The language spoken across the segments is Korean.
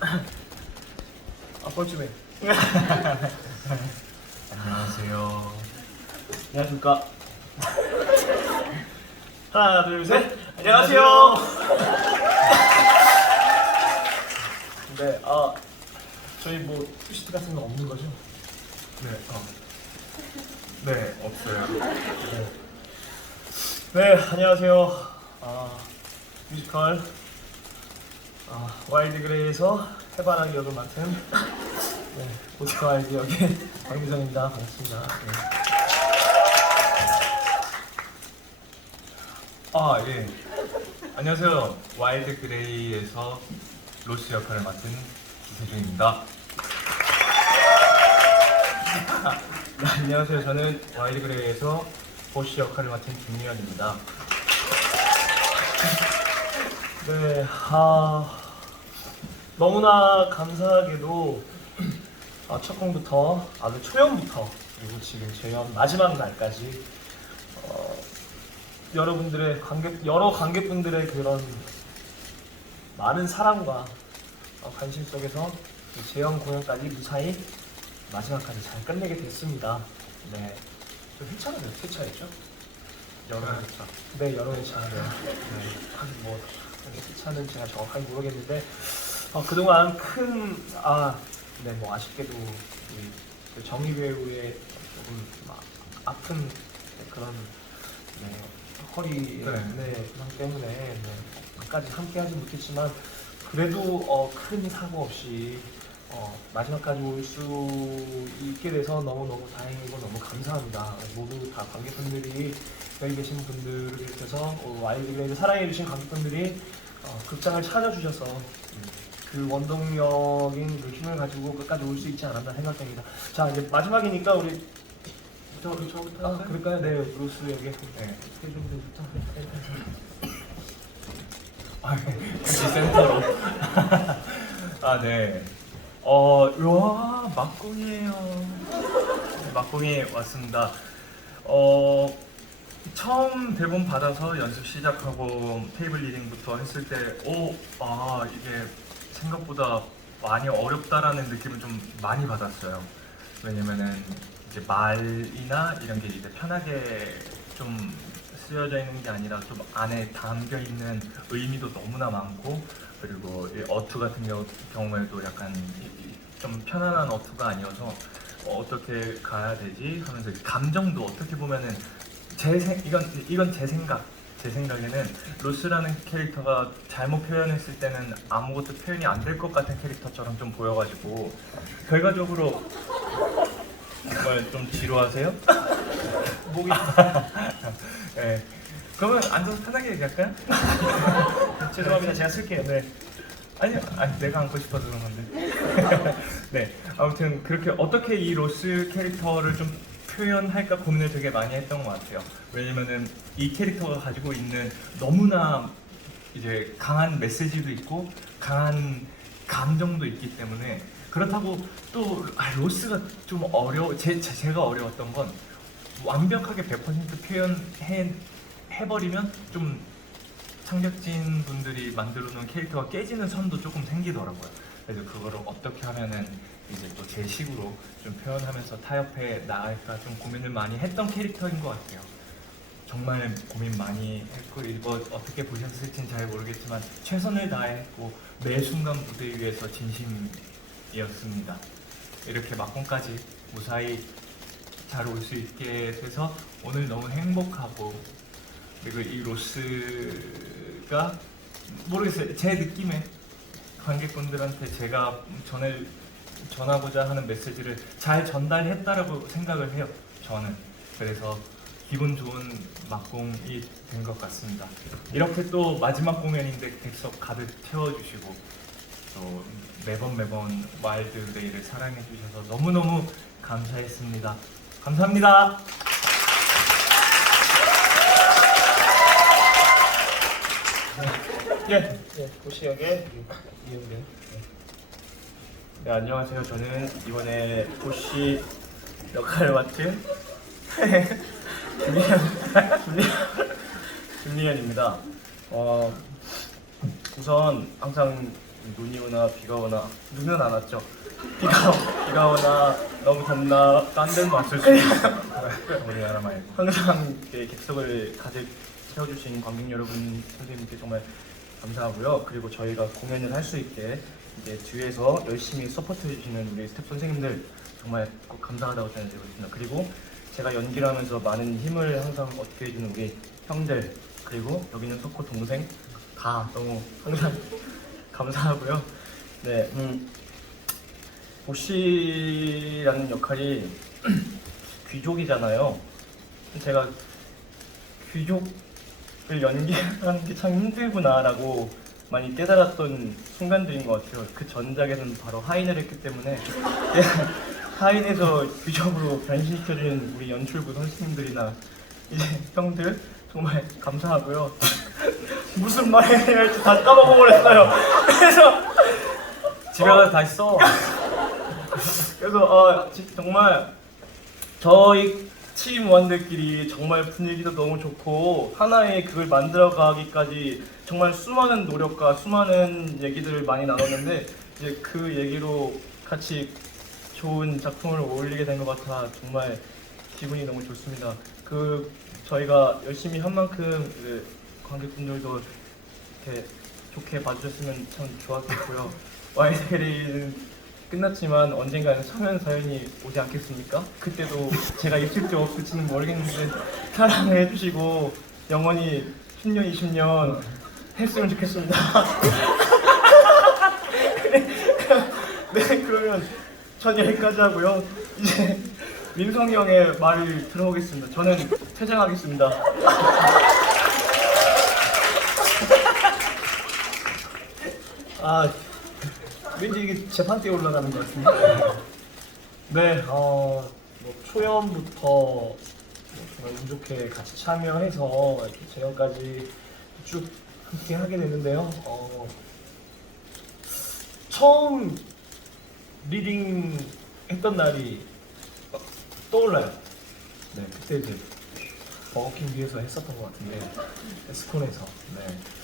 아 뻘쭘해. 안녕하세요. 안녕하십니까. 하나 둘 셋. 안녕하세요. 네, 아 저희 뭐 푸시트 같은 거 없는 거죠? 네, 어. 네, 없어요. 네, 안녕하세요. 아, 뮤지컬 아, 와일드 그레이에서 해바라기 역을 맡은 네, 오스카 와일드 역의 박미정입니다. 반갑습니다. 네. 아, 예. 안녕하세요. 와일드 그레이에서 로스 역할을 맡은 기세준입니다. 네, 안녕하세요. 저는 와일드 그레이에서 보시 역할을 맡은 김미연입니다. 네, 아, 너무나 감사하게도 아, 첫 공부터 아주 초연부터 그리고 지금 재연 마지막 날까지 어, 여러분들의 관객 여러 관객분들의 그런 많은 사랑과 어, 관심 속에서 이 재연 공연까지 무사히 마지막까지 잘 끝내게 됐습니다. 네, 좀 회차가 몇 회차였죠? 여러 회차. 네, 여러 회차. 네. 네. 뭐 회차는 제가 정확하게 모르겠는데 어, 그동안 큰 아, 네, 뭐 아쉽게도 이, 그 정희 배우의 조금 막 아픈 그런 네, 허리 네. 네. 부상 때문에 네, 끝까지 함께 하지 못했지만 그래도 어, 큰 사고 없이 어, 마지막까지 올 수 있게 돼서 너무너무 다행이고 너무 감사합니다. 모두 다 관객분들이 여기 계신 분들을 비롯해서 어, 와일드그레이를 사랑해주신 관객분들이 어, 극장을 찾아주셔서 음, 그 원동력인 그 힘을 가지고 끝까지 올 수 있지 않았나 생각됩니다. 자 이제 마지막이니까 우리 저, 저부터 아, 그럴까요? 네, 여기 네, 세준분부터 아, 역시 센터로. 아, 네. 어, 와, 막공이에요. 네, 막공이 왔습니다. 어, 처음 대본 받아서 연습 시작하고 테이블 리딩부터 했을 때, 오, 아, 이게 생각보다 많이 어렵다라는 느낌을 좀 많이 받았어요. 왜냐면은 이제 말이나 이런 게 이제 편하게 좀 쓰여져 있는 게 아니라 좀 안에 담겨 있는 의미도 너무나 많고 그리고 이 어투 같은 경우, 경우에도 약간 좀 편안한 어투가 아니어서 어, 어떻게 가야 되지 하면서 이 감정도 어떻게 보면은 제 생, 이건 이건 제 생각 제 생각에는 로스라는 캐릭터가 잘못 표현했을 때는 아무것도 표현이 안 될 것 같은 캐릭터처럼 좀 보여가지고 결과적으로 정말 좀 지루하세요? 목이 네. 그러면 앉아서 편하게 얘기할까요? 죄송합니다. 제가 쓸게요. 네. 아니, 아니 내가 앉고 싶어서 그런 건데. 네. 아무튼 그렇게 어떻게 이 로스 캐릭터를 좀 표현할까 고민을 되게 많이 했던 것 같아요. 왜냐면은 이 캐릭터가 가지고 있는 너무나 이제 강한 메시지도 있고 강한 감정도 있기 때문에 그렇다고 또 아, 로스가 좀 어려워 제, 제- 제가 어려웠던 건 완벽하게 100% 표현해 해버리면 좀 창작진 분들이 만들어 놓은 캐릭터가 깨지는 선도 조금 생기더라고요. 그래서 그거를 어떻게 하면은 이제 또 제 식으로 좀 표현하면서 타협해 나갈까 좀 고민을 많이 했던 캐릭터인 것 같아요. 정말 고민 많이 했고 이거 어떻게 보셨을진 잘 모르겠지만 최선을 다했고 매 순간 무대 위에서 진심이었습니다. 이렇게 막공까지 무사히 잘 올 수 있게 돼서 오늘 너무 행복하고 그리고 이 로스가 모르겠어요 제 느낌에 관객분들한테 제가 전해 전하고자 하는 메시지를 잘 전달했다라고 생각을 해요 저는. 그래서 기분 좋은 막공이 된 것 같습니다. 이렇게 또 마지막 공연인데 객석 가득 채워주시고 또 매번 매번 와일드 데이를 사랑해 주셔서 너무너무 감사했습니다. 감사합니다! 예, 예, 도시역의 이은배. 네. 네, 안녕하세요. 저는 이번에 도시 역할을 맡은 김리현, 김리현, 김리현입니다. 어, 우선 항상 눈이 오나 비가 오나 눈은 안 왔죠. 비가 비가 오나 너무 덥나 딴 데는 왔을 수 있어요. 우리나라 말고. 항상 이렇게 객석을 가득 채워주신 관객 여러분 선생님께 정말 감사하고요. 그리고 저희가 공연을 할 수 있게 이제 뒤에서 열심히 서포트 해 주시는 우리 스태프 선생님들 정말 꼭 감사하다고 전해드리고 있습니다. 그리고 제가 연기를 하면서 많은 힘을 항상 얻게 해주는 우리 형들 그리고 여기 있는 소코 동생 다 너무 항상 감사하고요. 네, 음, 보시라는 역할이 귀족이잖아요. 제가 귀족을 연기하는 게 참 힘들구나라고 많이 깨달았던 순간들인 것 같아요. 그 전작에서는 바로 하인을 했기 때문에 하인에서 귀족으로 변신시켜주는 우리 연출부 선생님들이나 이제 형들 정말 감사하고요. 무슨 말 해야 할지 다 까먹어버렸어요. 그래서 집에 가서 다시 써. 그래서 어, 지- 정말 저희 팀원들끼리 정말 분위기도 너무 좋고 하나의 그걸 만들어가기까지 정말 수많은 노력과 수많은 얘기들을 많이 나눴는데 이제 그 얘기로 같이 좋은 작품을 올리게 된 것 같아 정말 기분이 너무 좋습니다. 그 저희가 열심히 한 만큼 그 관객분들도 이렇게 좋게 봐주셨으면 참 좋았겠고요. 와이드리는 끝났지만 언젠가는 서면 사연이 오지 않겠습니까? 그때도 제가 있을지 없을지는 모르겠는데 사랑해 주시고 영원히 10년, 20년 했으면 좋겠습니다. 네, 그러면 전 여기까지 하고요. 이제 민성이 형의 말을 들어보겠습니다. 저는 퇴장하겠습니다. 아 왠지 이게 재판 때 올라가는 것 같은데. 네, 어, 뭐 초연부터 뭐 정말 운 좋게 같이 참여해서 재연까지 쭉 함께 하게 됐는데요. 어, 처음 리딩 했던 날이 떠올라요. 네, 그때 이제 버거킹 뒤에서 했었던 것 같은데 에스콘에서. 네.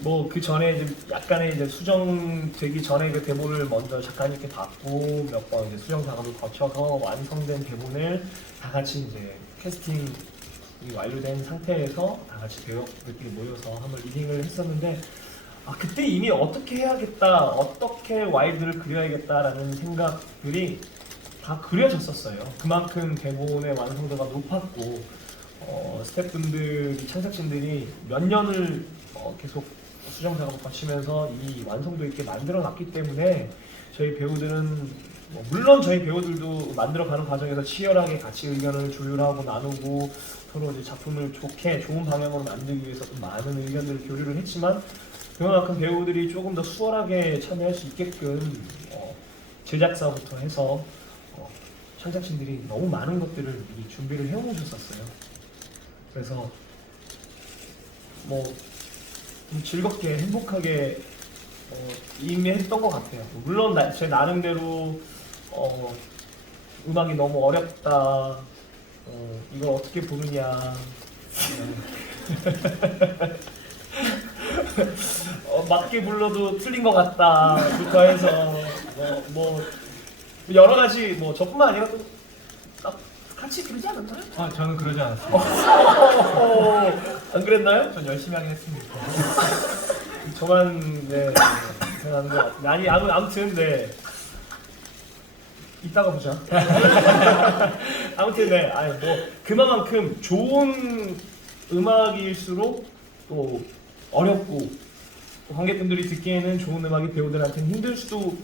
뭐 그 전에 이제 약간의 이제 수정되기 전에 그 대본을 먼저 작가님께 받고 몇 번 이제 수정 작업을 거쳐서 완성된 대본을 다 같이 이제 캐스팅이 완료된 상태에서 다 같이 배우들끼리 모여서 한번 리딩을 했었는데 아 그때 이미 어떻게 해야겠다 어떻게 와이드를 그려야겠다라는 생각들이 다 그려졌었어요. 그만큼 대본의 완성도가 높았고 어, 스태프분들이 창작진들이 몇 년을 어, 계속 수정 작업을 거치면서 이 완성도 있게 만들어 놨기 때문에 저희 배우들은 뭐 물론 저희 배우들도 만들어가는 과정에서 치열하게 같이 의견을 조율하고 나누고 서로 이제 작품을 좋게 좋은 방향으로 만들기 위해서 또 많은 의견들을 교류를 했지만 그만큼 배우들이 조금 더 수월하게 참여할 수 있게끔 어, 제작사부터 해서 어, 창작진들이 너무 많은 것들을 준비를 해오셨었어요. 그래서 뭐 좀 즐겁게 행복하게 어, 임했던 것 같아요. 물론 나, 제 나름대로 어, 음악이 너무 어렵다. 어, 이걸 어떻게 부르냐. 어, 맞게 불러도 틀린 것 같다부터 해서 뭐, 뭐 여러 가지 뭐 저뿐만 아니라 또딱 같이 그러지 않았나요? 아 저는 그러지 않았습니다. 어, 안 그랬나요? 전 열심히 하긴 했습니다. 저만 네 생각하는 것 같은데 아니 아무 아무튼 네 이따가 보자. 아무튼 네 아니 뭐 그만큼 좋은 음악일수록 또 어렵고 또 관객분들이 듣기에는 좋은 음악이 배우들한테는 힘들 수도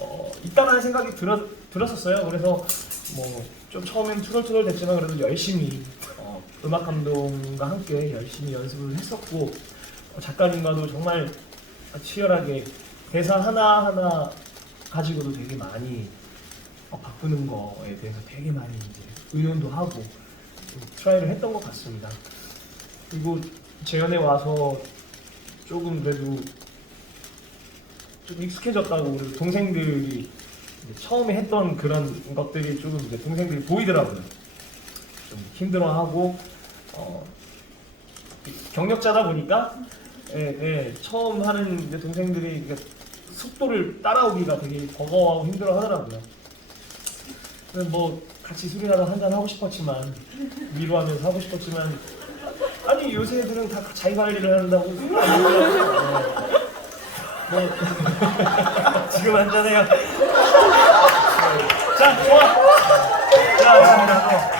어, 있다는 생각이 들었, 들었었어요. 그래서 뭐 좀 처음엔 투덜투덜 됐지만 그래도 열심히 어, 음악 감독과 함께 열심히 연습을 했었고 어, 작가님과도 정말 치열하게 대사 하나 하나 가지고도 되게 많이 어, 바꾸는 거에 대해서 되게 많이 이제 의논도 하고 좀 트라이를 했던 것 같습니다. 그리고 재연에 와서 조금 그래도 좀 익숙해졌다고 동생들이 처음에 했던 그런 것들이 조금 이제 동생들이 보이더라고요. 좀 힘들어하고 어, 경력자다 보니까 예, 예, 처음 하는 이제 동생들이 이게 속도를 따라오기가 되게 버거워하고 힘들어 하더라고요. 뭐 같이 술이라도 한잔 하고 싶었지만 위로하면서 하고 싶었지만 아니 요새 애들은 다 자기 관리를 한다고 술을 안 먹더라고요. 뭐 지금 한잔해요. 자 좋아. 자 좋습니다.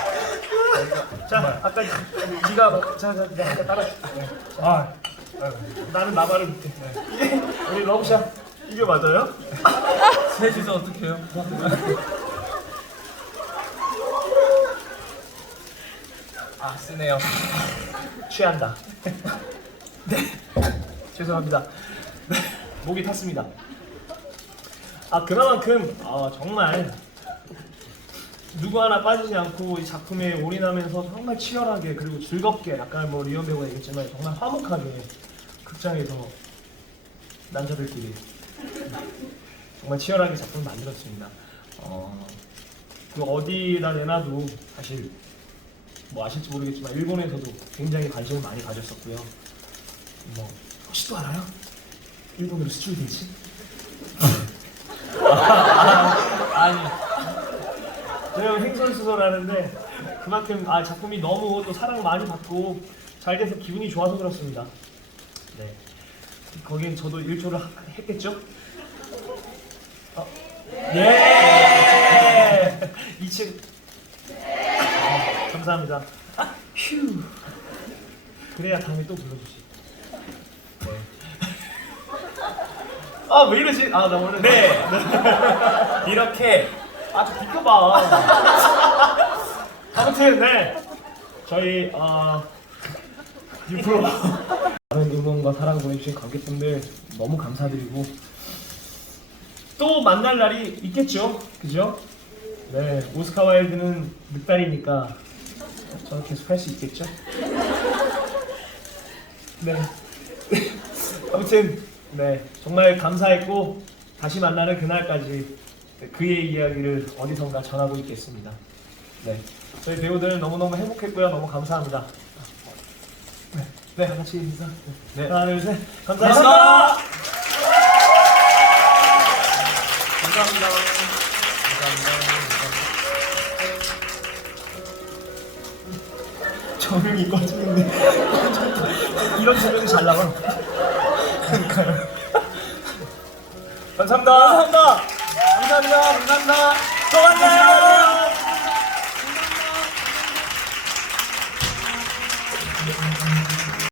자 아까 네가 자 자 자, 아까 따라. 네. 아, 나는 나만을 못해. 네. 우리 러브샷 이게 맞아요? 셋이서 어떻게 해요? 아, 쓰네요. 취한다. 네. 죄송합니다. 네. 목이 탔습니다. 아 그만큼 아, 정말 누구 하나 빠지지 않고 이 작품에 올인하면서 정말 치열하게 그리고 즐겁게 약간 뭐 리온 배우가 얘기했지만 정말 화목하게 극장에서 남자들끼리 정말 치열하게 작품을 만들었습니다. 어, 그 어디다 내놔도 사실 뭐 아실지 모르겠지만 일본에서도 굉장히 관심을 많이 가졌었고요. 뭐 혹시 또 알아요? 일본으로 수출되지? 아니 저는 횡설수설하는데 그만큼 아 작품이 너무 또 사랑 많이 받고 잘 돼서 기분이 좋아서 그렇습니다. 네. 거긴 저도 1초를 했겠죠? 어. 예! 2층 아, 감사합니다. 아, 휴. 그래야 다음에 또 불러주시. 네. 아, 왜 이러지? 아, 나 원래. 네. 이렇게 아, 좀 비켜봐. 아무튼, 네. 저희, 아, 유프로. 많은 응원과 사랑 보내주신 관객분들 너무 감사드리고, 또 만날 날이 있겠죠? 그죠? 네, 오스카 와일드는 늑다리니까 저는 계속 할 수 있겠죠? 네. 아무튼 네 정말 감사했고 다시 만나는 그날까지 그의 이야기를 어디선가 전하고 있겠습니다. 네 저희 배우들 너무 너무 행복했고요 너무 감사합니다. 네, 네 같이 인사. 네. 하나 둘 셋. 감사합니다. 감사합니다. 감사합니다. 조명이 꺼지는데 이런 조명이 잘 나와. 감사합니다. 감사합니다. 감사합니다. 감사합니다. 또 만나요.